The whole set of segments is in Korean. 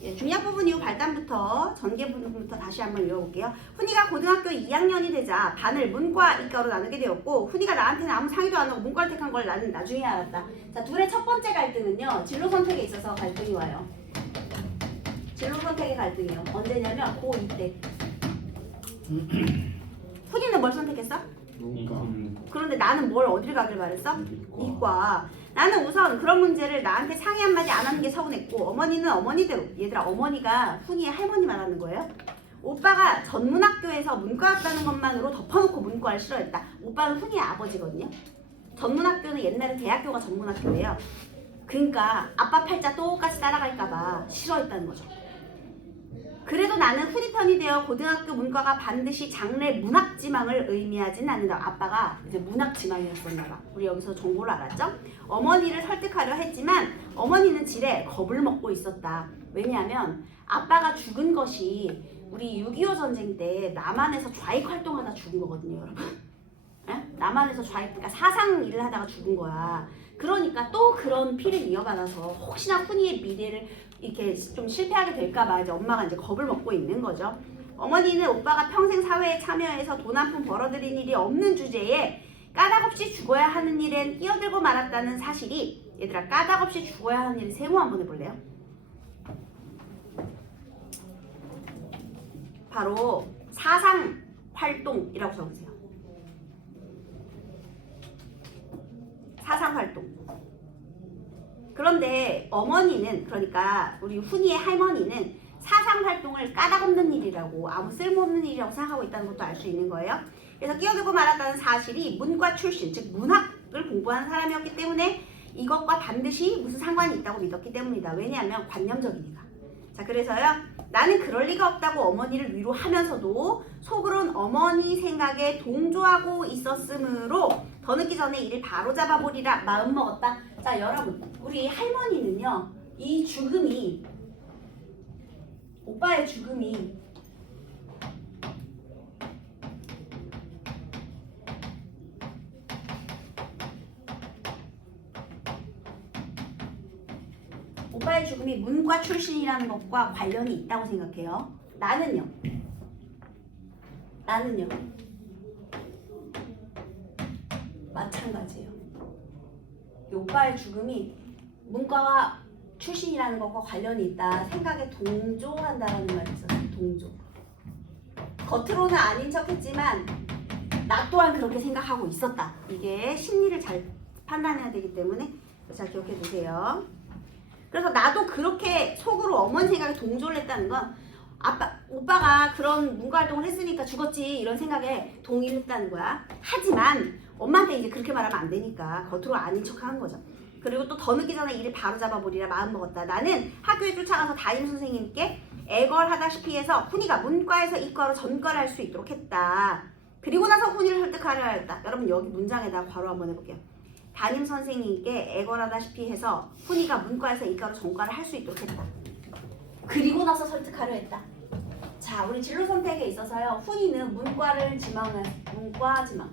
중요한 부분 이후 발단부터 전개 부분부터 다시 한번 읽어볼게요. 훈이가 고등학교 2학년이 되자 반을 문과 이과로 나누게 되었고 훈이가 나한테는 아무 상의도 안 하고 문과를 택한 걸 나는 나중에 알았다. 자, 둘의 첫 번째 갈등은요. 진로 선택에 있어서 갈등이 와요. 진로 선택의 갈등이에요. 언제냐면 고2 때. 훈이는 뭘 선택했어? 그런데 나는 뭘 어디를 가길 바랬어? 이과. 나는 우선 그런 문제를 나한테 상의 한마디 안 하는 게 서운했고 어머니는 어머니대로 얘들아 어머니가 훈이의 할머니 말하는 거예요. 오빠가 전문학교에서 문과였다는 것만으로 덮어놓고 문과를 싫어했다. 오빠는 훈이의 아버지거든요. 전문학교는 옛날에 대학교가 전문학교예요. 그러니까 아빠 팔자 똑같이 따라갈까봐 싫어했다는 거죠. 그래도 나는 훈이 편이 되어 고등학교 문과가 반드시 장래 문학지망을 의미하진 않는다. 아빠가 이제 문학지망이었었나봐. 우리 여기서 정보를 알았죠? 어머니를 설득하려 했지만 어머니는 지레 겁을 먹고 있었다. 왜냐하면 아빠가 죽은 것이 우리 6.25 전쟁 때 남한에서 좌익 활동하다 죽은 거거든요, 여러분. 에? 남한에서 좌익, 그러니까 사상 일을 하다가 죽은 거야. 그러니까 또 그런 피를 이어받아서 혹시나 훈이의 미래를 이렇게 좀 실패하게 될까봐 이제 엄마가 이제 겁을 먹고 있는 거죠. 어머니는 오빠가 평생 사회에 참여해서 돈 한 푼 벌어들인 일이 없는 주제에 까닭없이 죽어야 하는 일엔 끼어들고 말았다는 사실이 얘들아 까닭없이 죽어야 하는 일 세모 한번 해볼래요? 바로 사상활동이라고 적으세요. 사상활동. 그런데 어머니는 그러니까 우리 훈이의 할머니는 사상활동을 까닭없는 일이라고 아무 쓸모없는 일이라고 생각하고 있다는 것도 알 수 있는 거예요. 그래서 끼어들고 말았다는 사실이 문과 출신 즉 문학을 공부하는 사람이었기 때문에 이것과 반드시 무슨 상관이 있다고 믿었기 때문이다. 왜냐하면 관념적이니까. 자, 그래서요 나는 그럴 리가 없다고 어머니를 위로하면서도 속으론 어머니 생각에 동조하고 있었으므로 더 늦기 전에 이를 바로잡아 보리라 마음먹었다. 자, 여러분 우리 할머니는요 이 죽음이 오빠의 죽음이 오빠의 죽음이 문과 출신이라는 것과 관련이 있다고 생각해요. 나는요 마찬가지예요. 오빠의 죽음이 문과와 출신이라는 것과 관련이 있다. 생각에 동조한다라는 말이 있었어요. 동조. 겉으로는 아닌 척했지만 나 또한 그렇게 생각하고 있었다. 이게 심리를 잘 판단해야 되기 때문에 잘 기억해 두세요. 그래서 나도 그렇게 속으로 어머니 생각에 동조를 했다는 건 오빠가 그런 문과 활동을 했으니까 죽었지 이런 생각에 동의를 했다는 거야. 하지만 엄마한테 이제 그렇게 말하면 안 되니까 겉으로 아닌 척한 거죠. 그리고 또 더 늦기 전에 일을 바로잡아 보리라 마음먹었다. 나는 학교에 쫓아가서 담임 선생님께 애걸하다시피 해서 훈이가 문과에서 이과로 전과를 할 수 있도록 했다. 그리고 나서 훈이를 설득하려 했다. 여러분 여기 문장에다 괄호 한번 해볼게요. 담임 선생님께 애걸하다시피 해서 훈이가 문과에서 이과로 전과를 할 수 있도록 했다. 그리고 나서 설득하려 했다. 자, 우리 진로 선택에 있어서요. 훈이는 문과를 지망한 문과 지망.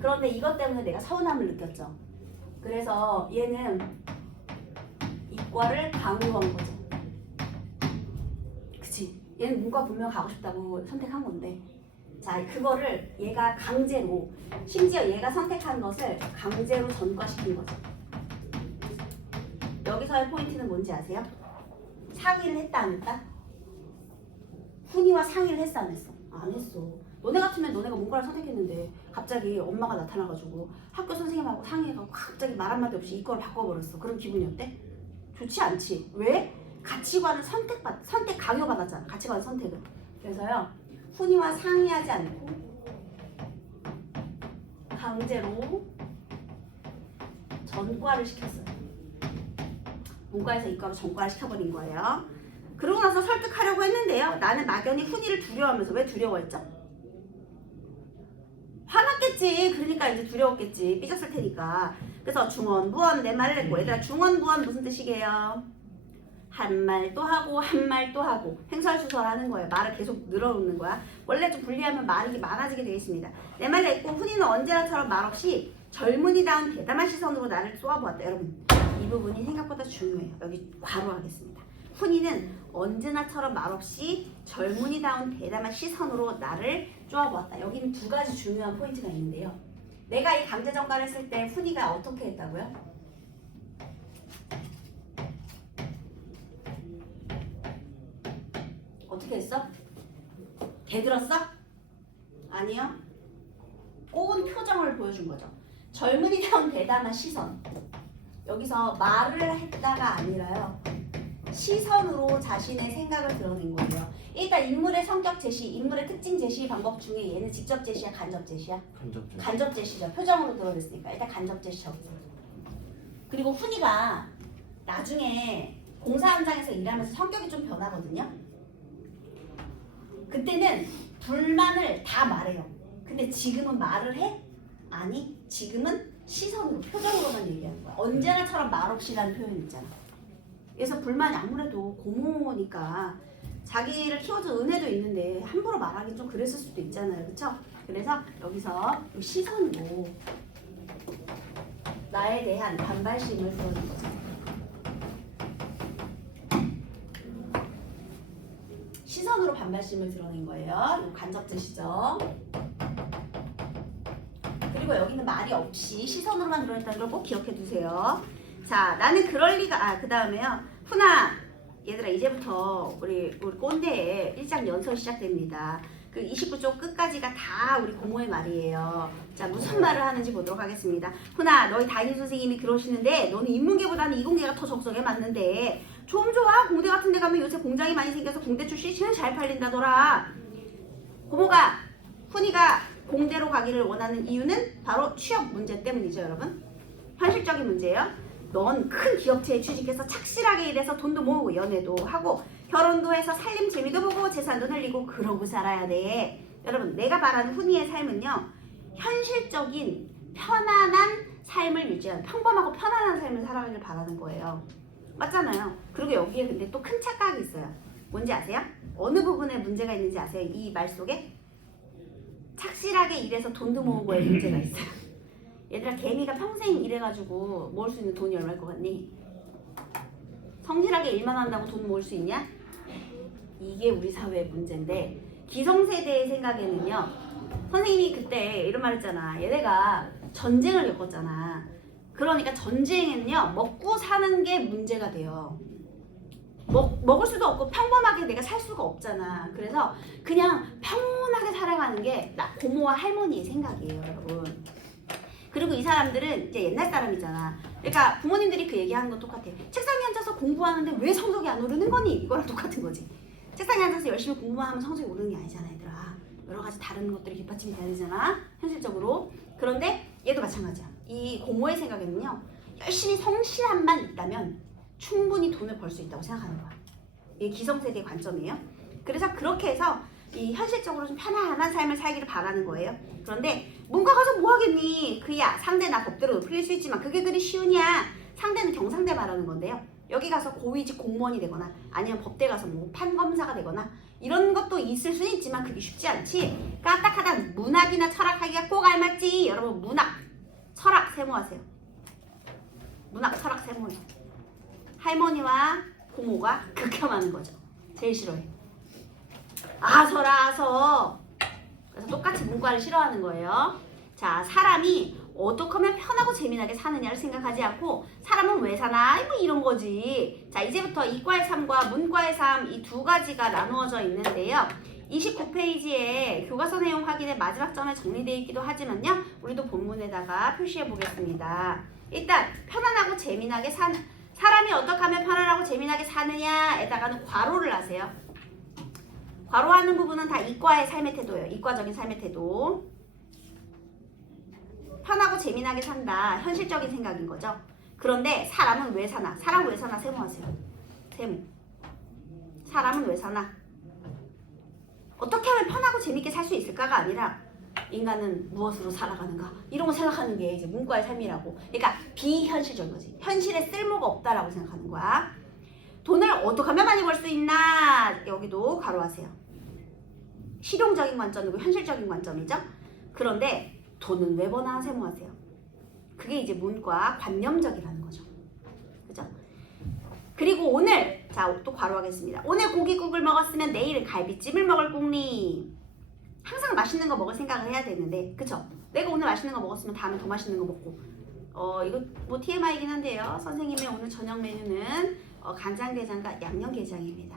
그런데 이것 때문에 내가 서운함을 느꼈죠. 그래서 얘는 이과를 강요한 거죠. 그치? 얘는 문과 분명 가고 싶다고 선택한 건데 자, 그거를 얘가 강제로 심지어 얘가 선택한 것을 강제로 전과시킨 거죠. 여기서의 포인트는 뭔지 아세요? 상의를 했다 안 했다? 훈이와 상의를 했어 안 했어? 안 했어. 너네 같으면 너네가 문과를 선택했는데 갑자기 엄마가 나타나가지고 학교 선생님하고 상의해가지고 갑자기 말 한마디 없이 이과를 바꿔버렸어. 그런 기분이 어때? 좋지 않지. 왜? 가치관을 선택 강요받았잖아. 가치관 선택을. 그래서요 훈이와 상의하지 않고 강제로 전과를 시켰어요. 문과에서 이과로 전과를 시켜버린 거예요. 그러고 나서 설득하려고 했는데요. 나는 막연히 훈이를 두려워하면서 왜 두려워했죠? 화났겠지. 그러니까 이제 두려웠겠지. 삐졌을 테니까. 그래서 중원, 무원 내 말을 했고 얘들아 중원, 무원 무슨 뜻이게요? 한 말 또 하고 한 말 또 하고 횡설수설하는 거예요. 말을 계속 늘어놓는 거야. 원래 좀 분리하면 말이 많아지게 되어 있습니다. 내 말을 했고 훈이는 언제나처럼 말없이 젊은이다운 대담한 시선으로 나를 쏘아보았다. 여러분 이 부분이 생각보다 중요해요. 여기 괄호하겠습니다. 훈이는 언제나처럼 말없이 젊은이다운 대담한 시선으로 나를 쪼아보았다. 여기는 두 가지 중요한 포인트가 있는데요. 내가 이 강제정가를 쓸 때 훈이가 어떻게 했다고요? 어떻게 했어? 대들었어? 아니요. 꼬운 표정을 보여준 거죠. 젊은이다운 대담한 시선. 여기서 말을 했다가 아니라요. 시선으로 자신의 생각을 드러낸 거예요. 일단 인물의 성격 제시, 인물의 특징 제시 방법 중에 얘는 직접 제시야, 간접 제시야? 간접 제시죠. 표정으로 드러냈으니까 일단 간접 제시 적으세요. 그리고 훈이가 나중에 공사 현장에서 일하면서 성격이 좀 변하거든요. 그때는 불만을 다 말해요. 근데 지금은 말을 해? 아니, 지금은 시선으로, 표정으로만 얘기하는 거야. 언제나처럼 말없이라는 표현 있잖아. 그래서 불만이 아무래도 고모니까 자기를 키워준 은혜도 있는데 함부로 말하기 좀 그랬을 수도 있잖아요. 그쵸? 그래서 여기서 시선으로 나에 대한 반발심을 드러낸 거죠. 시선으로 반발심을 드러낸 거예요. 이 간접제시죠. 그리고 여기는 말이 없이 시선으로만 드러냈다는 걸 꼭 기억해 두세요. 자, 나는 그럴 리가. 그 다음에요. 훈아, 얘들아 이제부터 우리 꼰대의 1장 연설 시작됩니다. 그 29쪽 끝까지가 다 우리 고모의 말이에요. 자, 무슨 말을 하는지 보도록 하겠습니다. 훈아, 너희 담임 선생님이 그러시는데 너는 인문계보다는 이공계가 더 적성에 맞는데 좀 좋아. 공대 같은 데 가면 요새 공장이 많이 생겨서 공대 출신이 제일 잘 팔린다더라. 고모가 훈이가 공대로 가기를 원하는 이유는 바로 취업 문제 때문이죠, 여러분. 현실적인 문제예요. 넌 큰 기업체에 취직해서 착실하게 일해서 돈도 모으고 연애도 하고 결혼도 해서 살림 재미도 보고 재산도 늘리고 그러고 살아야 돼. 여러분, 내가 말하는 훈이의 삶은요, 현실적인 편안한 삶을 유지하는, 평범하고 편안한 삶을 살아가길 바라는 거예요. 맞잖아요. 그리고 여기에 근데 또 큰 착각이 있어요. 뭔지 아세요? 어느 부분에 문제가 있는지 아세요? 이 말 속에? 착실하게 일해서 돈도 모으고의 문제가 있어요. 얘들아, 개미가 평생 일해가지고 모을 수 있는 돈이 얼마일 것 같니? 성실하게 일만 한다고 돈 모을 수 있냐? 이게 우리 사회의 문제인데, 기성세대의 생각에는요, 선생님이 그때 이런 말 했잖아. 얘네가 전쟁을 겪었잖아. 그러니까 전쟁에는요, 먹고 사는 게 문제가 돼요. 먹을 수도 없고 평범하게 내가 살 수가 없잖아. 그래서 그냥 평온하게 살아가는 게 고모와 할머니의 생각이에요, 여러분. 그리고 이 사람들은 이제 옛날 사람이잖아. 그러니까 부모님들이 그 얘기하는 건 똑같아. 책상에 앉아서 공부하는데 왜 성적이 안 오르는 거니? 이거랑 똑같은 거지. 책상에 앉아서 열심히 공부하면 성적이 오르는 게 아니잖아, 얘들아. 여러 가지 다른 것들이 뒷받침이 돼야 되잖아, 현실적으로. 그런데 얘도 마찬가지야. 이 고모의 생각에는요, 열심히 성실함만 있다면 충분히 돈을 벌 수 있다고 생각하는 거야. 이게 기성세대의 관점이에요. 그래서 그렇게 해서 이 현실적으로 좀 편안한 삶을 살기를 바라는 거예요. 그런데 문과 가서 뭐 하겠니? 그야 상대 나 법대로 풀릴 수 있지만 그게 그리 쉬우냐? 상대는 경상대 말하는 건데요. 여기 가서 고위직 공무원이 되거나 아니면 법대 가서 뭐 판검사가 되거나 이런 것도 있을 수는 있지만 그게 쉽지 않지. 까딱하다 문학이나 철학하기가 꼭 알맞지. 여러분, 문학, 철학 세모하세요. 문학, 철학 세모해요. 할머니와 고모가 극혐하는 거죠. 제일 싫어해. 아서라 아서. 그래서 똑같이 문과를 싫어하는 거예요. 자, 사람이 어떻게 하면 편하고 재미나게 사느냐를 생각하지 않고 사람은 왜 사나? 뭐 이런 거지. 자, 이제부터 이과의 삶과 문과의 삶, 이 두 가지가 나누어져 있는데요. 29페이지에 교과서 내용 확인의 마지막 점에 정리되어 있기도 하지만요. 우리도 본문에다가 표시해 보겠습니다. 일단 편안하고 재미나게 사는, 사람이 어떻게 하면 편안하고 재미나게 사느냐에다가는 괄호를 하세요. 괄호하는 부분은 다 이과의 삶의 태도예요. 이과적인 삶의 태도. 편하고 재미나게 산다. 현실적인 생각인 거죠. 그런데 사람은 왜 사나? 사람 왜 사나? 세모하세요. 세모. 사람은 왜 사나? 어떻게 하면 편하고 재밌게 살 수 있을까가 아니라 인간은 무엇으로 살아가는가? 이런 거 생각하는 게 이제 문과의 삶이라고. 그러니까 비현실적인 거지. 현실에 쓸모가 없다라고 생각하는 거야. 돈을 어떻게 하면 많이 벌 수 있나? 여기도 괄호하세요. 실용적인 관점이고 현실적인 관점이죠. 그런데 돈은 왜 버나? 세모하세요. 그게 이제 문과 관념적이라는 거죠. 오늘 자 또 괄호하겠습니다. 오늘 고깃국을 먹었으면 내일은 갈비찜을 먹을 꿍리. 항상 맛있는 거 먹을 생각을 해야 되는데 그쵸? 내가 오늘 맛있는 거 먹었으면 다음에 더 맛있는 거 먹고 이거 뭐 TMI이긴 한데요. 선생님의 오늘 저녁 메뉴는 간장게장과 양념게장입니다.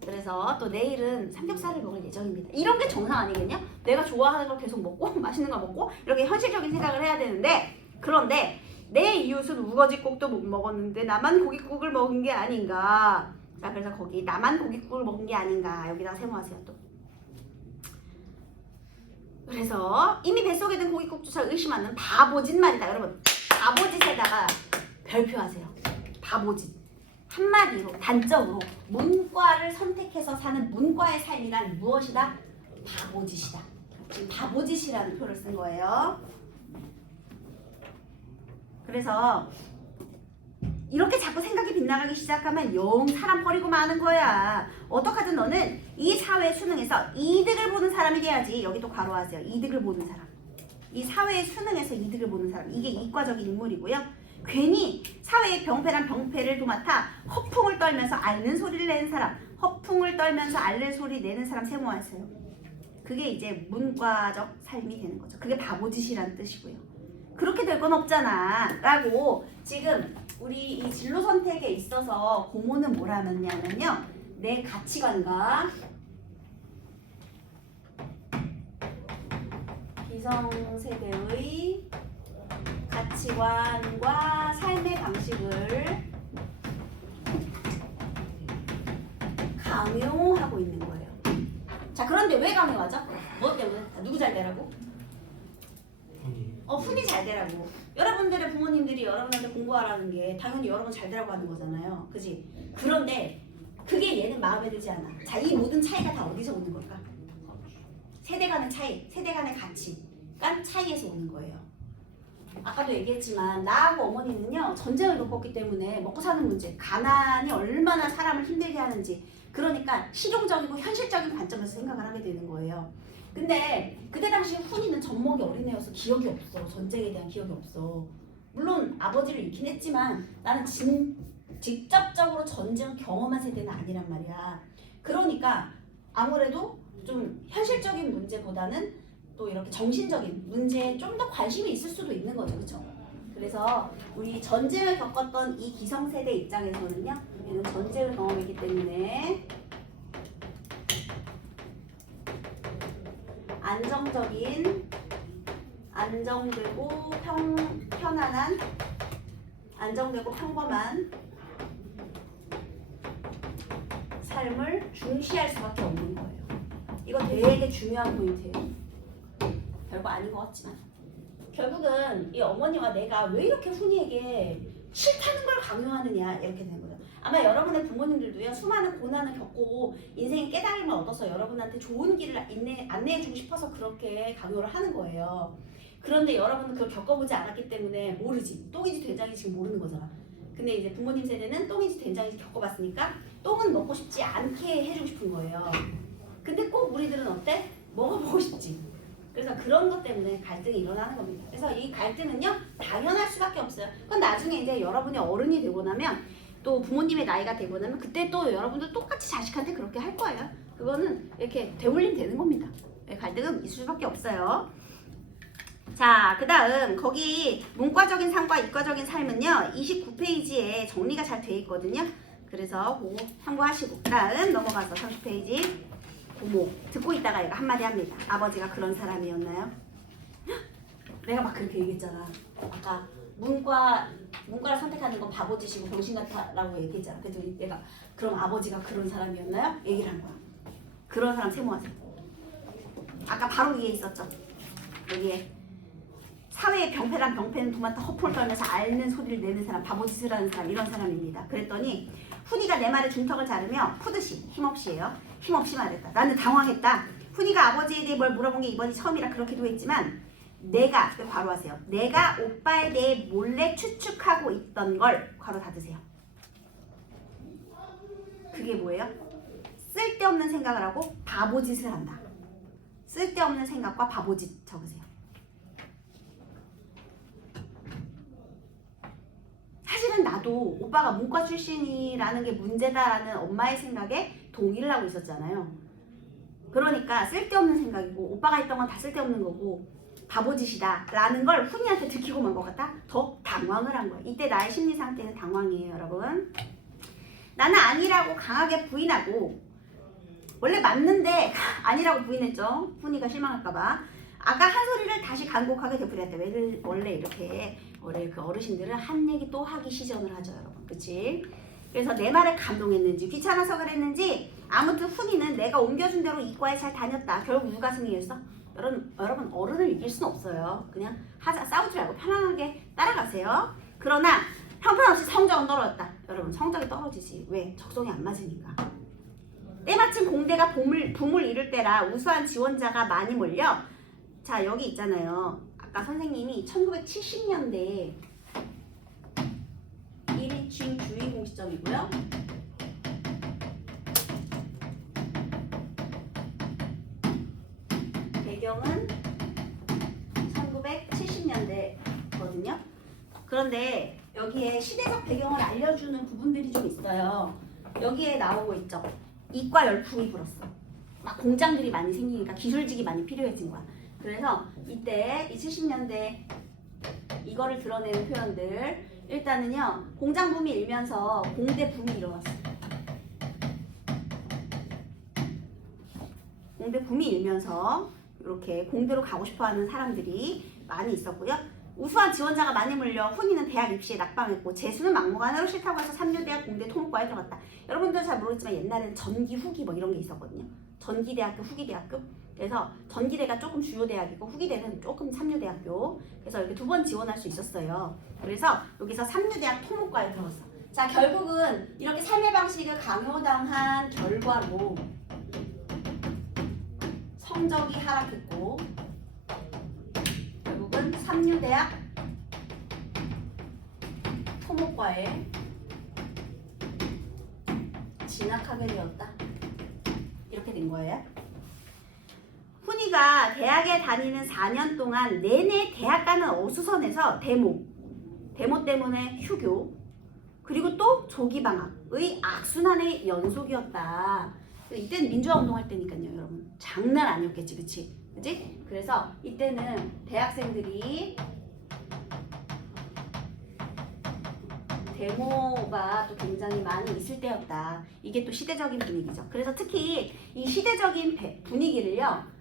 그래서 또 내일은 삼겹살을 먹을 예정입니다. 이런 게 정상 아니겠냐? 내가 좋아하는 걸 계속 먹고 맛있는 거 먹고 이렇게 현실적인 생각을 해야 되는데 그런데 내 이웃은 우거지국도 못 먹었는데 나만 고깃국을 먹은 게 아닌가. 자 그래서 거기 나만 고깃국을 먹은 게 아닌가 여기다가 세모하세요 또. 그래서 이미 뱃속에 든 고깃국조차 의심하는 바보짓 말이다. 여러분 바보짓에다가 별표하세요. 바보짓. 한마디로 단적으로 문과를 선택해서 사는 문과의 삶이란 무엇이다? 바보짓이다. 지금 바보짓이라는 표를 쓴 거예요. 그래서 이렇게 자꾸 생각이 빗나가기 시작하면 영 사람 버리고 마는 거야. 어떡하든 너는 이 사회 수능에서 이득을 보는 사람이 돼야지. 여기 또 괄호하세요. 이득을 보는 사람. 이 사회의 수능에서 이득을 보는 사람. 이게 이과적인 인물이고요. 괜히 사회의 병폐란 병폐를 도맡아 허풍을 떨면서 앓는 소리를 내는 사람. 허풍을 떨면서 앓는 소리 내는 사람 세모하세요. 그게 이제 문과적 삶이 되는 거죠. 그게 바보짓이라는 뜻이고요. 그렇게 될 건 없잖아 라고 지금 우리 이 진로 선택에 있어서 고모는 뭐라느냐면요, 내 가치관과 기성세대의 가치관과 삶의 방식을 강요하고 있는 거예요. 자 그런데 왜 강요하죠? 뭐 때문에? 누구 잘 되라고? 훈이 잘 되라고. 여러분들의 부모님들이 여러분한테 공부하라는 게 당연히 여러분 잘 되라고 하는 거잖아요. 그지? 그런데 그게 얘는 마음에 들지 않아. 자, 이 모든 차이가 다 어디서 오는 걸까? 세대 간의 차이, 세대 간의 가치관 차이에서 오는 거예요. 아까도 얘기했지만 나하고 어머니는요 전쟁을 겪었기 때문에 먹고 사는 문제, 가난이 얼마나 사람을 힘들게 하는지, 그러니까 실용적이고 현실적인 관점에서 생각을 하게 되는 거예요. 근데 그때 당시 훈이는 젖먹이 어린애여서 기억이 없어. 전쟁에 대한 기억이 없어. 물론 아버지를 잃긴 했지만 나는 직접적으로 전쟁을 경험한 세대는 아니란 말이야. 그러니까 아무래도 좀 현실적인 문제보다는 또 이렇게 정신적인 문제에 좀 더 관심이 있을 수도 있는 거죠. 그렇죠? 그래서 우리 전쟁을 겪었던 이 기성세대 입장에서는요, 얘는 전쟁을 경험했기 때문에 안정되고 편안한, 안정되고 평범한 삶을 중시할 수밖에 없는 거예요. 이거 되게 중요한 포인트예요. 별거 아닌 것 같지만 결국은 이 어머니와 내가 왜 이렇게 훈이에게 싫다는 걸 강요하느냐 이렇게 되는 거죠. 아마 여러분의 부모님들도요 수많은 고난을 겪고 인생의 깨달음을 얻어서 여러분한테 좋은 길을 안내해주고 싶어서 그렇게 강요를 하는 거예요. 그런데 여러분은 그걸 겪어보지 않았기 때문에 모르지. 똥인지 된장인지 지금 모르는 거잖아. 근데 이제 부모님 세대는 똥인지 된장인지 겪어봤으니까 똥은 먹고 싶지 않게 해주고 싶은 거예요. 근데 꼭 우리들은 어때? 먹어보고 싶지. 그래서 그런 것 때문에 갈등이 일어나는 겁니다. 그래서 이 갈등은요 당연할 수밖에 없어요. 그건 나중에 이제 여러분이 어른이 되고 나면, 또 부모님의 나이가 되고 나면 그때 또 여러분들 똑같이 자식한테 그렇게 할 거예요. 그거는 이렇게 되물림 되는 겁니다. 갈등은 있을 수밖에 없어요. 자, 그 다음 거기 문과적인 삶과 이과적인 삶은요 29페이지에 정리가 잘 돼 있거든요. 그래서 그거 참고하시고, 그 다음 넘어가서 30페이지 고모 듣고 있다가 얘가 한마디 합니다. 아버지가 그런 사람이었나요? 내가 막 그렇게 얘기했잖아. 아까 문과를 선택하는 건 바보짓이고 병신 같다라고 얘기했잖아. 그래서 내가 그럼 아버지가 그런 사람이었나요? 얘기를 한 거야. 그런 사람 세모하세요. 아까 바로 위에 있었죠. 여기에 사회의 병폐란 병폐는 도맡아 허풍을 떨면서 앓는 소리를 내는 사람, 바보짓을 하는 사람, 이런 사람입니다. 그랬더니 훈이가 내 말에 중턱을 자르며 푸듯이, 힘없이에요. 힘없이 말했다. 나는 당황했다. 훈이가 아버지에 대해 뭘 물어본 게 이번이 처음이라 그렇기도 했지만 내가, 괄호하세요. 내가 오빠에 대해 몰래 추측하고 있던 걸 괄호 닫으세요. 그게 뭐예요? 쓸데없는 생각을 하고 바보짓을 한다. 쓸데없는 생각과 바보짓 적으세요. 사실은 사실은 나도 오빠가 문과 출신이라는 게 문제다라는 엄마의 생각에 동의를 하고 있었잖아요. 그러니까 쓸데없는 생각이고 오빠가 했던 건 다 쓸데없는 거고 바보짓이다 라는 걸 훈이한테 들키고 만 것 같다? 더 당황을 한 거야. 이때 나의 심리 상태는 당황이에요, 여러분. 나는 아니라고 강하게 부인하고, 원래 맞는데 아니라고 부인했죠. 훈이가 실망할까봐. 아까 한 소리를 다시 간곡하게 되풀이했대. 원래 이렇게 그 어르신들은 한 얘기 또 하기 시전을 하죠, 여러분. 그치? 그래서 내 말에 감동했는지 귀찮아서 그랬는지 아무튼 훈이는 내가 옮겨준 대로 이과에 잘 다녔다. 결국 누가 승리했어? 여러분 어른을 이길 수는 없어요. 그냥 싸우지 말고 편안하게 따라가세요. 그러나 형편없이 성적은 떨어졌다. 여러분 성적이 떨어지지. 왜? 적성이 안 맞으니까. 때마침 공대가 붐을 이룰 때라 우수한 지원자가 많이 몰려. 자 여기 있잖아요. 아까 선생님이 1970년대에 1위 주인공 시점이고요. 배경은 1970년대거든요. 그런데 여기에 시대적 배경을 알려주는 부분들이 좀 있어요. 여기에 나오고 있죠. 이과 열풍이 불었어. 막 공장들이 많이 생기니까 기술직이 많이 필요해진 거야. 그래서 이때 이 70년대 이거를 드러내는 표현들, 일단은요 공장 붐이 일면서 공대 붐이 일어났어. 공대 붐이 일면서 이렇게 공대로 가고 싶어하는 사람들이 많이 있었고요. 우수한 지원자가 많이 몰려 훈이는 대학 입시에 낙방했고 재수는 막무가내로 싫다고 해서 삼류대학 공대 토목과에 들어갔다. 여러분들 잘 모르겠지만 옛날에는 전기, 후기 뭐 이런 게 있었거든요. 전기대학교, 후기대학교. 그래서 전기대가 조금 주요 대학이고 후기대는 조금 삼류대학교. 그래서 이렇게 두 번 지원할 수 있었어요. 그래서 여기서 삼류대학 토목과에 들어갔어. 자 결국은 이렇게 삶의 방식을 강요당한 결과로 성적이 하락했고 결국은 삼류대학 토목과에 진학하게 되었다. 이렇게 된 거예요. 훈이가 대학에 다니는 4년 동안 내내 대학 가는 어수선해서 데모 때문에 휴교, 그리고 또 조기방학의 악순환의 연속이었다. 이때는 민주화 운동할 때니까요, 여러분. 장난 아니었겠지, 그치? 그래서 이때는 대학생들이 데모가 또 굉장히 많이 있을 때였다. 이게 또 시대적인 분위기죠. 그래서 특히 이 시대적인 분위기를요,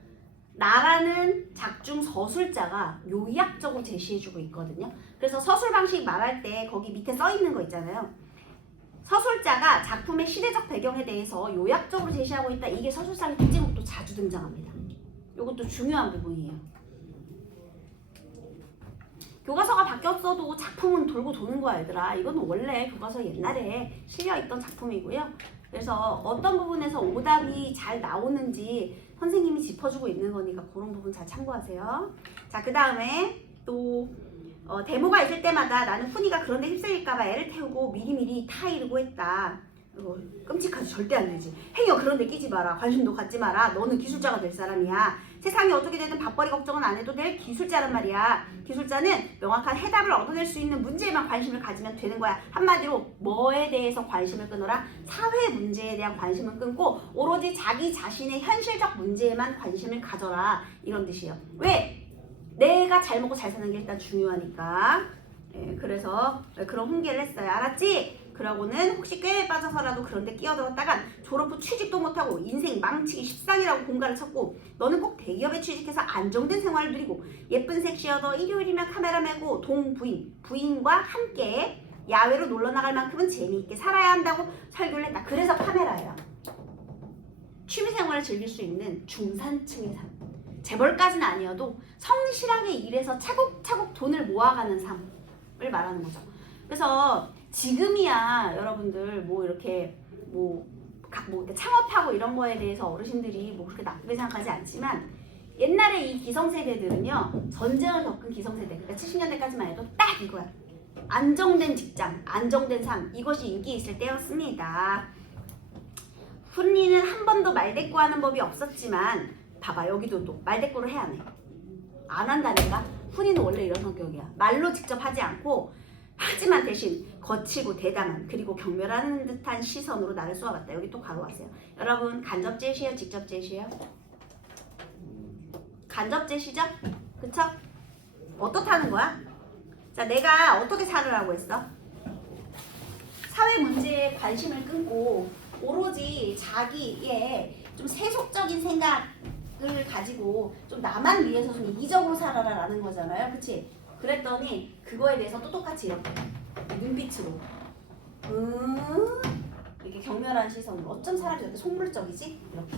나라는 작중 서술자가 요약적으로 제시해주고 있거든요. 그래서 서술 방식 말할 때 거기 밑에 써 있는 거 있잖아요. 서술자가 작품의 시대적 배경에 대해서 요약적으로 제시하고 있다. 이게 서술상의 특징으로 또 자주 등장합니다. 이것도 중요한 부분이에요. 교과서가 바뀌었어도 작품은 돌고 도는 거야, 얘들아. 이거는 원래 교과서 옛날에 실려있던 작품이고요. 그래서 어떤 부분에서 오답이 잘 나오는지 선생님이 짚어주고 있는 거니까 그런 부분 잘 참고하세요. 자, 그 다음에 또 데모가 있을 때마다 나는 훈이가 그런데 휩쓸릴까봐 애를 태우고 미리미리 타이르고 했다. 끔찍하지. 절대 안 되지. 행여 그런데 끼지 마라. 관심도 갖지 마라. 너는 기술자가 될 사람이야. 세상이 어떻게 되든 밥벌이 걱정은 안 해도 될 기술자란 말이야. 기술자는 명확한 해답을 얻어낼 수 있는 문제에만 관심을 가지면 되는 거야. 한마디로 뭐에 대해서 관심을 끊어라? 사회 문제에 대한 관심을 끊고 오로지 자기 자신의 현실적 문제에만 관심을 가져라. 이런 뜻이에요. 왜? 내가 잘 먹고 잘 사는 게 일단 중요하니까. 그래서 그런 훈계를 했어요. 알았지? 그러고는 혹시 꾀에 빠져서라도 그런데 끼어들었다간 졸업 후 취직도 못하고 인생 망치기 십상이라고 공가를 쳤고 너는 꼭 대기업에 취직해서 안정된 생활을 누리고 예쁜 섹시여도 일요일이면 카메라 메고 부인과 함께 야외로 놀러 나갈 만큼은 재미있게 살아야 한다고 설교를 했다. 그래서 카메라예요. 취미생활을 즐길 수 있는 중산층의 삶. 재벌까지는 아니어도 성실하게 일해서 차곡차곡 돈을 모아가는 삶을 말하는 거죠. 그래서 지금이야 여러분들 뭐 이렇게 창업하고 이런 거에 대해서 어르신들이 뭐 그렇게 나쁘게 생각하지 않지만 옛날에 이 기성세대들은요, 전쟁을 겪은 기성세대, 그러니까 70년대까지만 해도 딱 이거야. 안정된 직장, 안정된 삶, 이것이 인기 있을 때였습니다. 훈이는 한 번도 말대꾸하는 법이 없었지만 봐봐, 여기도 또 말대꾸를 해야 해. 안 한다니까? 훈이는 원래 이런 성격이야. 말로 직접 하지 않고 하지만 대신 거칠고 대담한 그리고 경멸하는 듯한 시선으로 나를 쏘아봤다. 여기 또 괄호 왔어요. 여러분 간접 제시예요? 직접 제시예요? 간접 제시죠? 그쵸? 어떻다는 거야? 자, 내가 어떻게 살으라고 했어? 사회 문제에 관심을 끊고 오로지 자기의 좀 세속적인 생각을 가지고 좀 나만 위해서 좀 이기적으로 살아라라는 거잖아요. 그치? 그랬더니 그거에 대해서 또 똑같이 이렇게 눈빛으로 이렇게 경멸한 시선으로 어쩜 사람이 이렇게 속물적이지? 이렇게.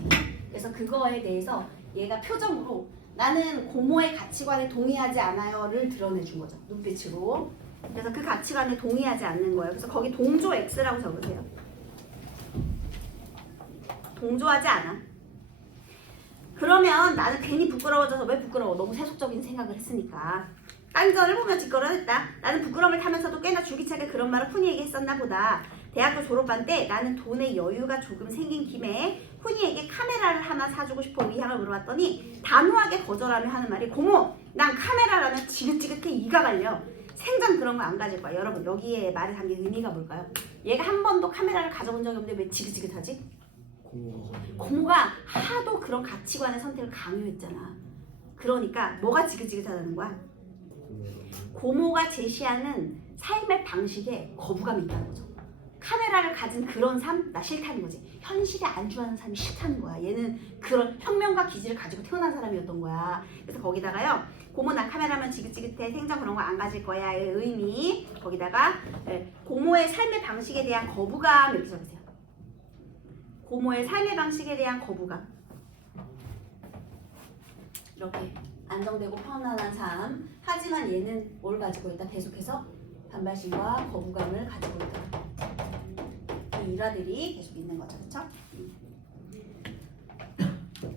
그래서 그거에 대해서 얘가 표정으로 나는 고모의 가치관에 동의하지 않아요를 드러내준 거죠. 눈빛으로. 그래서 그 가치관에 동의하지 않는 거예요. 그래서 거기 동조 X라고 적으세요. 동조하지 않아. 그러면 나는 괜히 부끄러워져서 왜 부끄러워? 너무 세속적인 생각을 했으니까. 딴전을 보며 뒷걸어냈다. 나는 부끄러움을 타면서도 꽤나 줄기차게 그런 말을 훈이에게 했었나 보다. 대학교 졸업반 때 나는 돈에 여유가 조금 생긴 김에 훈이에게 카메라를 하나 사주고 싶어 의향을 물어봤더니 단호하게 거절하며 하는 말이 고모, 난 카메라라면 지긋지긋해 이가 갈려. 생전 그런 거 안 가질 거야. 여러분 여기에 말에 담긴 의미가 뭘까요? 얘가 한 번도 카메라를 가져본 적이 없는데 왜 지긋지긋하지? 고모가 하도 그런 가치관의 선택을 강요했잖아. 그러니까 뭐가 지긋지긋하다는 거야? 고모가 제시하는 삶의 방식에 거부감이 있다는 거죠. 카메라를 가진 그런 삶? 나 싫다는 거지. 현실에 안주하는 삶이 싫다는 거야. 얘는 그런 혁명과 기질을 가지고 태어난 사람이었던 거야. 그래서 거기다가요. 고모 나 카메라면 지긋지긋해. 생전 그런 거 안 가질 거야의 의미. 거기다가 고모의 삶의 방식에 대한 거부감 이렇게 적으세요. 고모의 삶의 방식에 대한 거부감. 이렇게 안정되고 편안한 삶. 하지만 얘는 뭘 가지고 있다? 계속해서 반발심과 거부감을 가지고 있다. 이 일화들이 계속 있는 거죠. 그렇죠?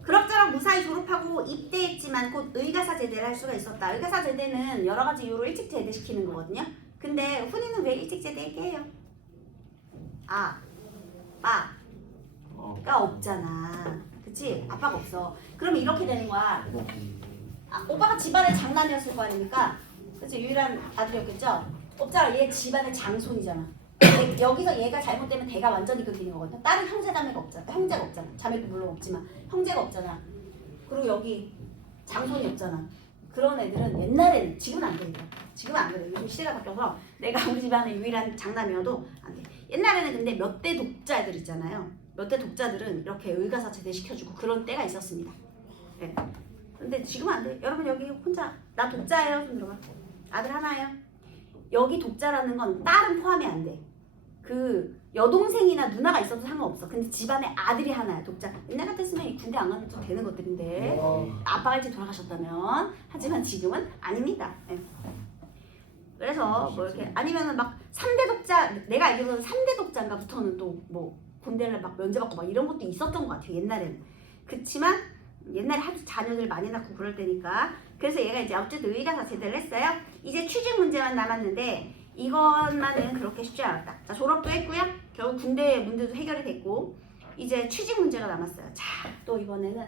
그럭저럭 무사히 졸업하고 입대했지만 곧 의가사 제대를 할 수가 있었다. 의가사 제대는 여러 가지 이유로 일찍 제대시키는 거거든요. 근데 훈이는 왜 일찍 제대해요? 아빠가 없잖아. 그치? 아빠가 없어. 그러면 이렇게 되는 거야. 오빠가 집안의 장남이었을 거 아닙니까? 그치? 유일한 아들이었겠죠? 없잖아. 얘 집안의 장손이잖아. 여기서 얘가 잘못되면 대가 완전히 끊기는 거거든. 다른 형제 자매가 없잖아. 형제가 없잖아. 자매도 물론 없지만 형제가 없잖아. 그리고 여기 장손이 없잖아. 그런 애들은 옛날에는 지금은 안 돼. 지금은 안 그래. 요즘 시대가 바뀌어서 내가 우리 집안의 유일한 장남이어도 안 돼. 옛날에는 근데 몇 대 독자들 있잖아요. 몇 대 독자들은 이렇게 의가사 제대시켜주고 그런 때가 있었습니다. 네. 근데 지금은 안 돼. 여러분 여기 혼자 나 독자예요. 좀 들어봐. 아들 하나예요. 여기 독자라는 건 딸은 포함이 안 돼. 그 여동생이나 누나가 있어도 상관없어. 근데 집안에 아들이 하나야. 독자. 옛날 같았으면 군대 안 가도 되는 것들인데 아빠가 일찍 돌아가셨다면. 하지만 지금은 아닙니다. 네. 그래서 뭐 이렇게 아니면은 막 3대 독자, 내가 알기로는 3대 독자인가부터는 또 뭐 군대를 막 면제받고 막 이런 것도 있었던 것 같아요. 옛날에는. 그치만 옛날에 하도 자녀들 많이 낳고 그럴 때니까. 그래서 얘가 이제 어쨌든 의가사 제대를 했어요. 이제 취직 문제만 남았는데 이것만은 그렇게 쉽지 않았다. 자, 졸업도 했고요. 결국 군대 문제도 해결이 됐고 이제 취직 문제가 남았어요. 자, 또 이번에는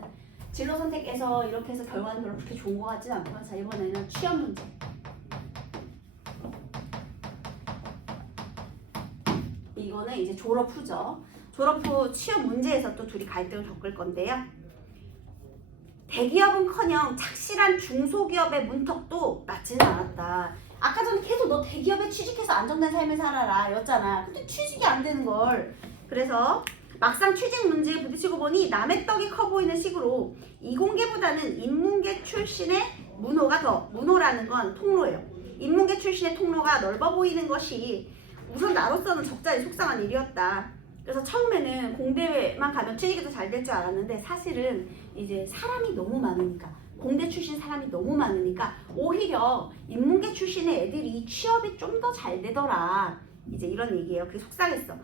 진로 선택해서 이렇게 해서 결과는 별로 그렇게 좋은 것 같진 않고요. 자, 이번에는 취업 문제. 이거는 이제 졸업 후죠. 졸업 후 취업 문제에서 또 둘이 갈등을 겪을 건데요. 대기업은커녕 착실한 중소기업의 문턱도 낮지는 않았다. 아까 전에 계속 너 대기업에 취직해서 안정된 삶을 살아라 였잖아. 근데 취직이 안 되는 걸. 그래서 막상 취직 문제에 부딪히고 보니 남의 떡이 커 보이는 식으로 이공계보다는 인문계 출신의 문호가 더, 문호라는 건 통로예요. 인문계 출신의 통로가 넓어 보이는 것이 우선 나로서는 적잖이 속상한 일이었다. 그래서 처음에는 공대만 가면 취직이 더 잘 될 줄 알았는데 사실은 이제 사람이 너무 많으니까 공대 출신 사람이 너무 많으니까 오히려 인문계 출신의 애들이 취업이 좀 더 잘 되더라. 이제 이런 얘기예요. 그게 속상했어.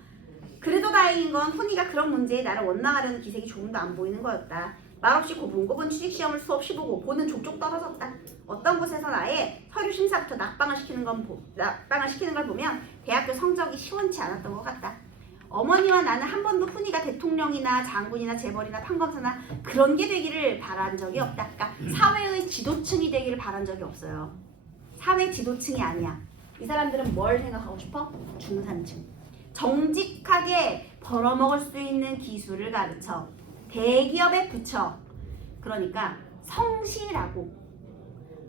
그래도 다행인 건 훈이가 그런 문제에 나를 원망하려는 기색이 조금도 안 보이는 거였다. 말없이 고분고분 취직시험을 수없이 보고 보는 족족 떨어졌다. 어떤 곳에선 아예 서류 심사부터 낙방을 시키는 걸 보면 대학교 성적이 시원치 않았던 것 같다. 어머니와 나는 한 번도 훈이가 대통령이나 장군이나 재벌이나 판검사나 그런 게 되기를 바란 적이 없다. 그러니까 사회의 지도층이 되기를 바란 적이 없어요. 사회 지도층이 아니야. 이 사람들은 뭘 생각하고 싶어? 중산층. 정직하게 벌어먹을 수 있는 기술을 가르쳐 대기업에 붙여. 그러니까 성실하고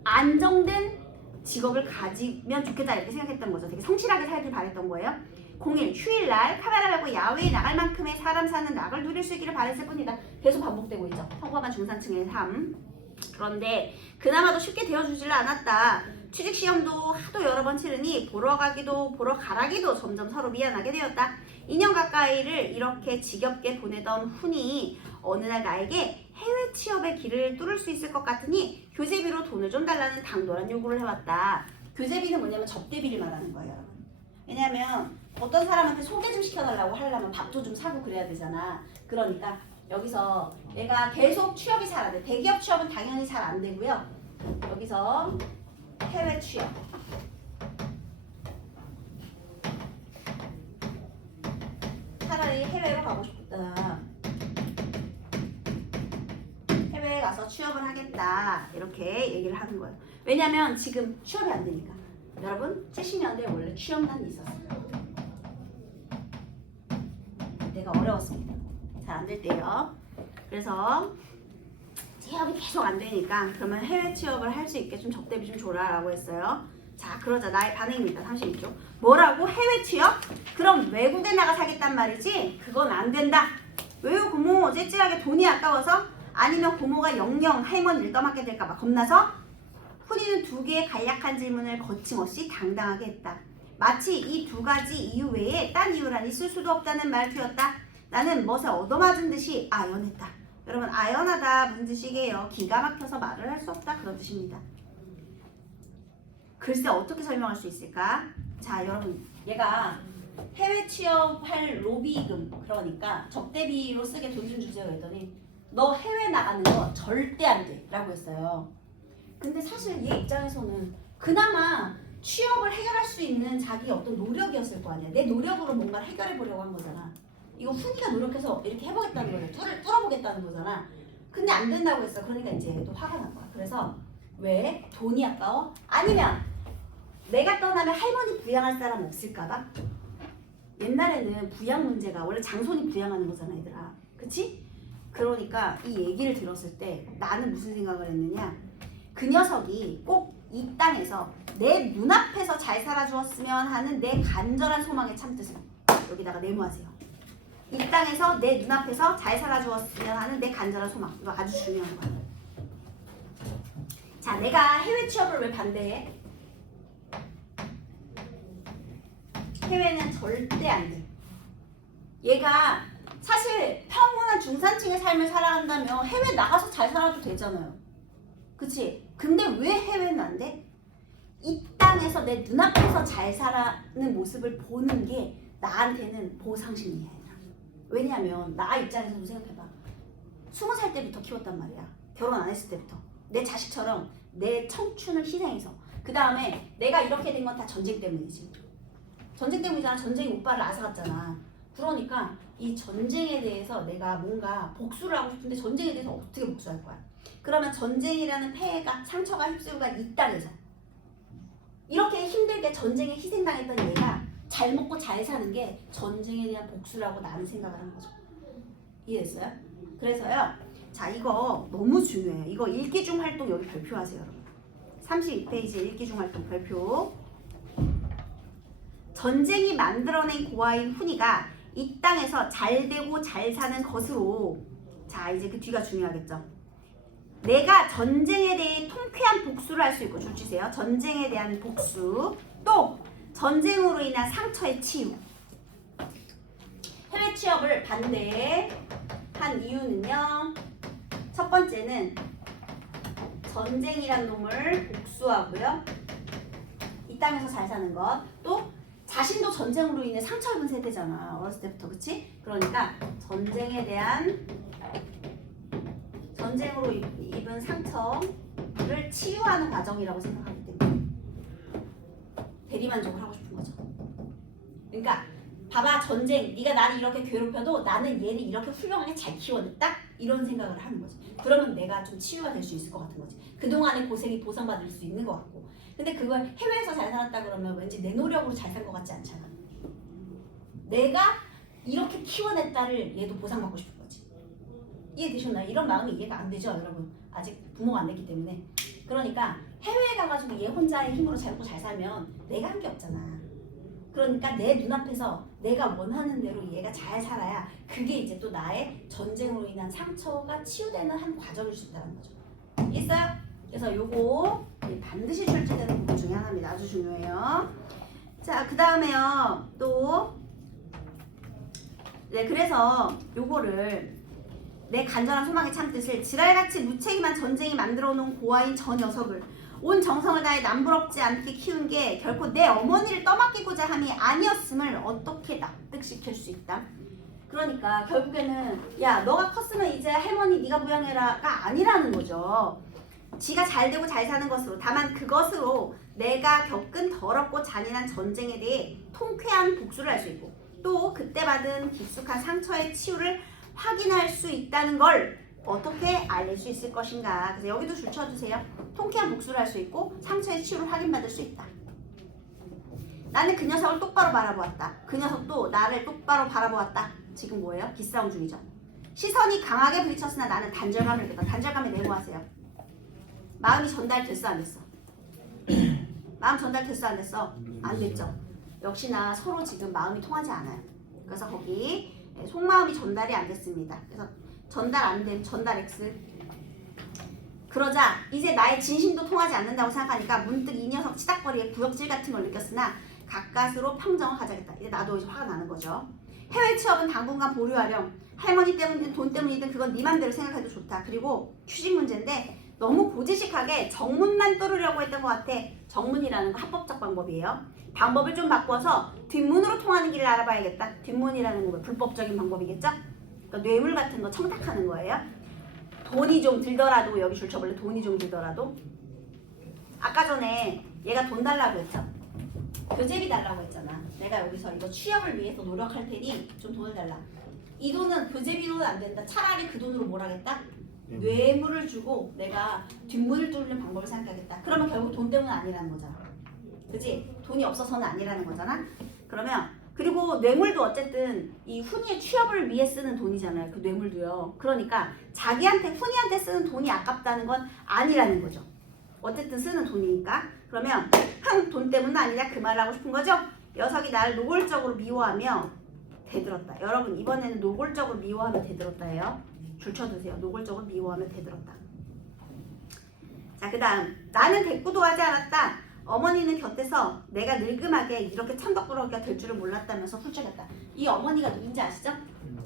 안정된 직업을 가지면 좋겠다 이렇게 생각했던 거죠. 되게 성실하게 살길 바랬던 거예요. 01 휴일날 카메라 말고 야외에 나갈 만큼의 사람 사는 낙을 누릴 수 있기를 바랬을 뿐이다. 계속 반복되고 있죠. 평범한 중산층의 삶. 그런데 그나마도 쉽게 되어주질 않았다. 취직시험도 하도 여러 번 치르니 보러 가기도 보러 가라기도 점점 서로 미안하게 되었다. 2년 가까이를 이렇게 지겹게 보내던 훈이 어느 날 나에게 해외 취업의 길을 뚫을 수 있을 것 같으니 교재비로 돈을 좀 달라는 당돌한 요구를 해왔다. 교재비는 뭐냐면 접대비를 말하는 거예요. 왜냐면 어떤 사람한테 소개 좀 시켜달라고 하려면 밥도 좀 사고 그래야 되잖아. 그러니까 여기서 내가 계속 취업이 잘 안 돼. 대기업 취업은 당연히 잘 안 되고요. 여기서 해외 취업. 차라리 해외로 가고 싶다. 해외에 가서 취업을 하겠다. 이렇게 얘기를 하는 거예요. 왜냐면 지금 취업이 안 되니까. 여러분 70년대에 원래 취업난이 있었어요. 그때가 어려웠습니다. 잘 안 될 때요. 그래서 취업이 계속 안 되니까 그러면 해외 취업을 할 수 있게 좀 접대비 좀 줘라라고 했어요. 자 그러자 나의 반응입니다. 36조. 뭐라고? 해외 취업? 그럼 외국에 나가 사겠단 말이지? 그건 안 된다. 왜요 고모? 째째하게 돈이 아까워서? 아니면 고모가 영영 할머니를 떠맡게 될까봐 겁나서? 훈이는 두 개의 간략한 질문을 거침없이 당당하게 했다. 마치 이 두 가지 이유 외에 딴 이유란 있을 수도 없다는 말투였다. 나는 멋에 얻어맞은 듯이 아연했다. 여러분 아연하다 무슨 뜻이게요? 기가 막혀서 말을 할 수 없다 그런 뜻입니다. 글쎄 어떻게 설명할 수 있을까? 자 여러분 얘가 해외 취업할 로비금 그러니까 접대비로 쓰게 돈 좀 주세요 했더니 너 해외 나가는 거 절대 안 돼 라고 했어요. 근데 사실 얘 입장에서는 그나마 취업을 해결할 수 있는 자기의 어떤 노력이었을 거 아니야. 내 노력으로 뭔가를 해결해 보려고 한 거잖아. 이거 훈이가 노력해서 이렇게 해보겠다는 거잖아. 뚫어보겠다는 거잖아. 근데 안 된다고 했어. 그러니까 이제 또 화가 난 거야. 그래서 왜? 돈이 아까워? 아니면 내가 떠나면 할머니 부양할 사람 없을까봐? 옛날에는 부양 문제가 원래 장손이 부양하는 거잖아 얘들아. 그치? 그러니까 이 얘기를 들었을 때 나는 무슨 생각을 했느냐. 그 녀석이 꼭 이 땅에서 내 눈앞에서 잘 살아주었으면 하는 내 간절한 소망에 참뜻을 여기다가 네모하세요. 이 땅에서 내 눈앞에서 잘 살아주었으면 하는 내 간절한 소망. 이거 아주 중요한 거야. 자, 내가 해외 취업을 왜 반대해? 해외는 절대 안 돼. 얘가 사실 평온한 중산층의 삶을 살아간다면 해외 나가서 잘 살아도 되잖아요. 그치? 근데 왜 해외는 안 돼? 이 땅에서 내 눈앞에서 잘 살아가는 모습을 보는 게 나한테는 보상심리야. 왜냐면 나 입장에서 생각해봐. 20살 때부터 키웠단 말이야. 결혼 안 했을 때부터. 내 자식처럼 내 청춘을 희생해서. 그 다음에 내가 이렇게 된 건 다 전쟁 때문이지. 전쟁 때문이잖아. 전쟁이 오빠를 앗아갔잖아. 그러니까 이 전쟁에 대해서 내가 뭔가 복수를 하고 싶은데 전쟁에 대해서 어떻게 복수할 거야? 그러면 전쟁이라는 폐해가 상처가 휩쓸고 이 땅에서 이렇게 힘들게 전쟁에 희생당했던 얘가 잘 먹고 잘 사는 게 전쟁에 대한 복수라고 나는 생각을 하는 거죠. 이해됐어요? 그래서요. 자 이거 너무 중요해요. 이거 일기중 활동 여기 발표하세요 여러분. 32페이지 일기중 활동 발표. 전쟁이 만들어낸 고아인 훈이가 이 땅에서 잘 되고 잘 사는 것으로 자 이제 그 뒤가 중요하겠죠. 내가 전쟁에 대해 통쾌한 복수를 할 수 있고 줄 주세요. 전쟁에 대한 복수. 또 전쟁으로 인한 상처의 치유. 해외 취업을 반대한 이유는요. 첫 번째는 전쟁이란 놈을 복수하고요. 이 땅에서 잘 사는 것. 또 자신도 전쟁으로 인해 상처 입은 세대잖아. 어렸을 때부터. 그치? 그러니까 전쟁에 대한 전쟁으로 입은 상처를 치유하는 과정이라고 생각하기 때문에 대리만족을 하고 싶은 거죠. 그러니까 봐봐 전쟁 네가 나를 이렇게 괴롭혀도 나는 얘를 이렇게 훌륭하게 잘 키워냈다 이런 생각을 하는 거지. 그러면 내가 좀 치유가 될 수 있을 것 같은 거지. 그동안의 고생이 보상받을 수 있는 것 같고 근데 그걸 해외에서 잘 살았다 그러면 왠지 내 노력으로 잘 산 것 같지 않잖아. 내가 이렇게 키워냈다를 얘도 보상받고 싶은 거지. 이해되셨나요? 이런 마음이 이해가 안 되죠, 여러분? 아직 부모가 안 됐기 때문에. 그러니까 해외에 가가지고 얘 혼자의 힘으로 잘 먹고 잘 살면 내가 한 게 없잖아. 그러니까 내 눈앞에서 내가 원하는 대로 얘가 잘 살아야 그게 이제 또 나의 전쟁으로 인한 상처가 치유되는 한 과정일 수 있다는 거죠. 있어요? 그래서 요거 반드시 출제되는 부분 중에 하나입니다. 아주 중요해요. 자, 그 다음에요. 또 네, 그래서 요거를 내 간절한 소망에 참뜻을 지랄같이 무책임한 전쟁이 만들어 놓은 고아인 저 녀석을 온 정성을 다해 남부럽지 않게 키운 게 결코 내 어머니를 떠맡기고자 함이 아니었음을 어떻게 납득시킬 수 있다. 그러니까 결국에는 야 너가 컸으면 이제 할머니 네가 부양해라가 아니라는 거죠. 지가 잘 되고 잘 사는 것으로, 다만 그것으로 내가 겪은 더럽고 잔인한 전쟁에 대해 통쾌한 복수를 할 수 있고 또 그때 받은 깊숙한 상처의 치유를 확인할 수 있다는 걸 어떻게 알릴 수 있을 것인가. 그래서 여기도 줄 쳐주세요. 통쾌한 복수를 할 수 있고 상처의 치유를 확인받을 수 있다. 나는 그 녀석을 똑바로 바라보았다. 그 녀석도 나를 똑바로 바라보았다. 지금 뭐예요? 기싸움 중이죠. 시선이 강하게 부딪혔으나 나는 단절감을 느꼈다. 단절감에 내모하세요. 마음이 전달됐어 안 됐어? 마음 전달됐어 안 됐어? 안 됐죠. 역시나 서로 지금 마음이 통하지 않아요. 그래서 거기 속마음이 전달이 안 됐습니다. 그래서 전달 안 된 전달 X. 그러자 이제 나의 진심도 통하지 않는다고 생각하니까 문득 이 녀석 치닥거리에 구역질 같은 걸 느꼈으나 가까스로 평정을 가져야겠다. 이제 나도 이제 화가 나는 거죠. 해외 취업은 당분간 보류하렴. 할머니 때문이든 돈 때문이든 그건 네 맘대로 생각해도 좋다. 그리고 휴직 문제인데 너무 고지식하게 정문만 뚫으려고 했던 것 같아. 정문이라는 거 합법적 방법이에요. 방법을 좀 바꿔서 뒷문으로 통하는 길을 알아봐야겠다. 뒷문이라는 건 불법적인 방법이겠죠? 그러니까 뇌물 같은 거 청탁하는 거예요. 돈이 좀 들더라도, 여기 줄쳐볼래? 돈이 좀 들더라도. 아까 전에 얘가 돈 달라고 했죠? 교재비 달라고 했잖아. 내가 여기서 이거 취업을 위해서 노력할 테니 좀 돈을 달라. 이 돈은 교재비로는 안 된다. 차라리 그 돈으로 뭘 하겠다? 뇌물을 주고 내가 뒷문을 뚫는 방법을 생각하겠다. 그러면 결국 돈 때문은 아니라는 거잖아. 그치? 돈이 없어서는 아니라는 거잖아. 그러면 그리고 뇌물도 어쨌든 이 훈이의 취업을 위해 쓰는 돈이잖아요. 그 뇌물도요. 그러니까 자기한테 훈이한테 쓰는 돈이 아깝다는 건 아니라는 거죠. 어쨌든 쓰는 돈이니까. 그러면 돈 때문은 아니라 그 말을 하고 싶은 거죠. 녀석이 나를 노골적으로 미워하며 대들었다. 여러분 이번에는 노골적으로 미워하며 대들었다예요. 줄 쳐두세요. 노골적으로 미워하며 대들었다. 자, 그 다음 나는 대꾸도 하지 않았다. 어머니는 곁에서 내가 늙음하게 이렇게 천덕꾸러기가 될 줄을 몰랐다면서 훌쩍였다. 이 어머니가 누군지 아시죠?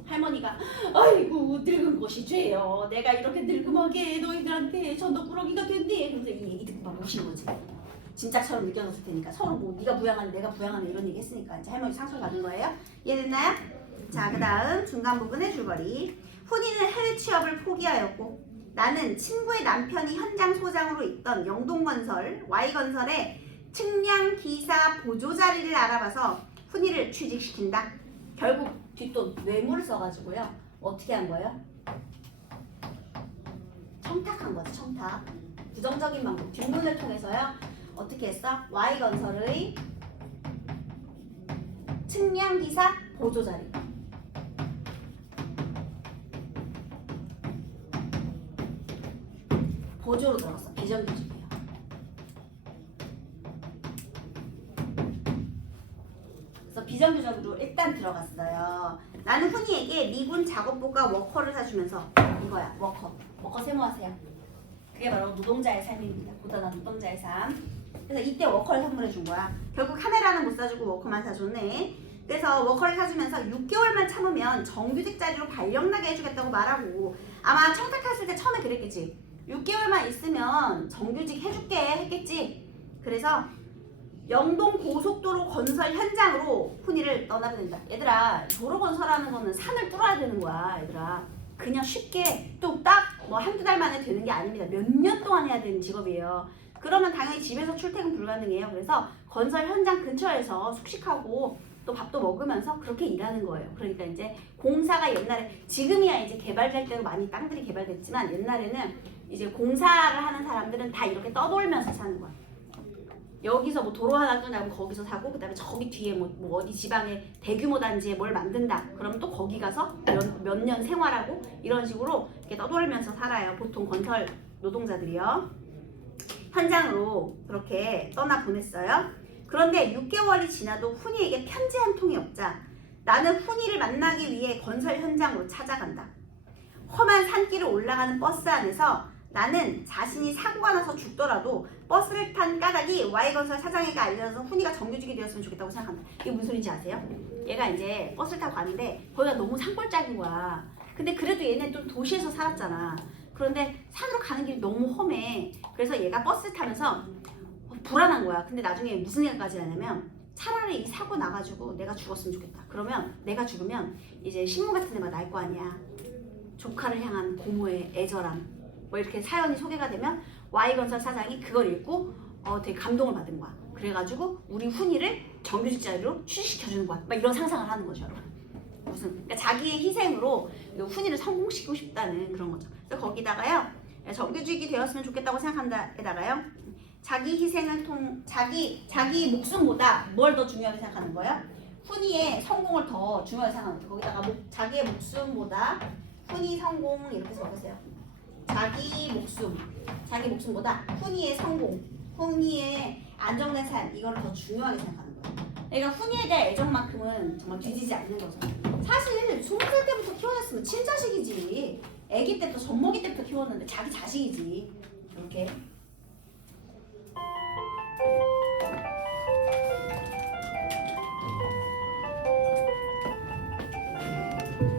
할머니가 아이고 늙은 것이 죄요. 내가 이렇게 늙음하게 너희들한테 천덕꾸러기가 됐네. 그래서 이 얘기 듣고 막 우시는 거지. 진짜처럼 느껴졌을 테니까 서로 뭐 네가 부양하는 내가 부양하는 이런 얘기 했으니까 이제 할머니 상처를 받은 거예요. 이해됐나요? 자, 그 다음 중간 부분의 줄거리. 훈이는 해외 취업을 포기하였고 나는 친구의 남편이 현장 소장으로 있던 영동건설, Y건설의 측량 기사 보조 자리를 알아봐서 훈이를 취직시킨다. 결국 뒷돈 뇌물을 써가지고요. 어떻게 한 거예요? 청탁한 거지, 청탁. 부정적인 방법, 뒷문을 통해서요. 어떻게 했어? Y건설의 측량 기사 보조 자리. 보조로 들어갔어. 비정규직이에요. 그래서 비정규직으로 일단 들어갔어요. 나는 훈이에게 미군 작업복과 워커를 사주면서 이거야. 워커 세모하세요. 그게 바로 노동자의 삶입니다. 고단한 노동자의 삶. 그래서 이때 워커를 선물해 준 거야. 결국 카메라는 못 사주고 워커만 사줬네. 그래서 워커를 사주면서 6개월만 참으면 정규직 자리로 발령나게 해주겠다고 말하고 아마 청탁했을 때 처음에 그랬겠지. 6개월만 있으면 정규직 해줄게 했겠지. 그래서 영동 고속도로 건설 현장으로 훈이를 떠나보낸다. 얘들아 도로 건설하는 거는 산을 뚫어야 되는 거야. 얘들아 그냥 쉽게 뚝딱 뭐 한두 달 만에 되는 게 아닙니다. 몇 년 동안 해야 되는 직업이에요. 그러면 당연히 집에서 출퇴근 불가능해요. 그래서 건설 현장 근처에서 숙식하고 또 밥도 먹으면서 그렇게 일하는 거예요. 그러니까 이제 공사가 옛날에 지금이야 이제 개발될 때로 많이 땅들이 개발됐지만 옛날에는 이제 공사를 하는 사람들은 다 이렇게 떠돌면서 사는 거야. 여기서 뭐 도로 하나 끝나면 거기서 사고 그다음에 저기 뒤에 뭐 어디 지방에 대규모 단지에 뭘 만든다. 그러면 또 거기 가서 몇 년 생활하고 이런 식으로 이렇게 떠돌면서 살아요. 보통 건설 노동자들이요. 현장으로 그렇게 떠나 보냈어요. 그런데 6개월이 지나도 훈이에게 편지 한 통이 없자 나는 훈이를 만나기 위해 건설 현장으로 찾아간다. 험한 산길을 올라가는 버스 안에서 나는 자신이 사고가 나서 죽더라도 버스를 탄 까닭이 Y건설 사장에게 알려져서 훈이가 정규직이 되었으면 좋겠다고 생각한다. 이게 무슨 소리인지 아세요? 얘가 이제 버스를 타고 가는데 거기가 너무 산골짜기인 거야. 근데 그래도 얘는 좀 도시에서 살았잖아. 그런데 산으로 가는 길이 너무 험해. 그래서 얘가 버스 타면서 불안한 거야. 근데 나중에 무슨 생각까지 하냐면 차라리 이 사고 나가지고 내가 죽었으면 좋겠다. 그러면 내가 죽으면 이제 신문 같은 데만 날 거 아니야. 조카를 향한 고모의 애절함 뭐 이렇게 사연이 소개가 되면 Y건설 사장이 그걸 읽고 되게 감동을 받은 거야. 그래가지고 우리 훈이를 정규직 자리로 취직시켜주는 거야. 막 이런 상상을 하는 거죠, 여러분. 그러니까 자기의 희생으로 훈이를 성공시키고 싶다는 그런 거죠. 그래서 거기다가요 정규직이 되었으면 좋겠다고 생각한다에다가요 자기 희생을 자기 목숨보다 뭘 더 중요하게 생각하는 거예요? 훈이의 성공을 더 중요하게 생각하는 거예요. 거기다가 자기의 목숨보다 훈이 성공 이렇게 적으세요. 자기 목숨보다 훈이의 성공, 훈이의 안정된 삶 이거를 더 중요하게 생각하는 거예요. 그러니까 훈이에 대한 애정만큼은 정말 뒤지지 않는 거죠. 사실 20살 때부터 키워냈으면 친자식이지. 아기 때부터 젖먹이 때부터 키웠는데 자기 자식이지. 이렇게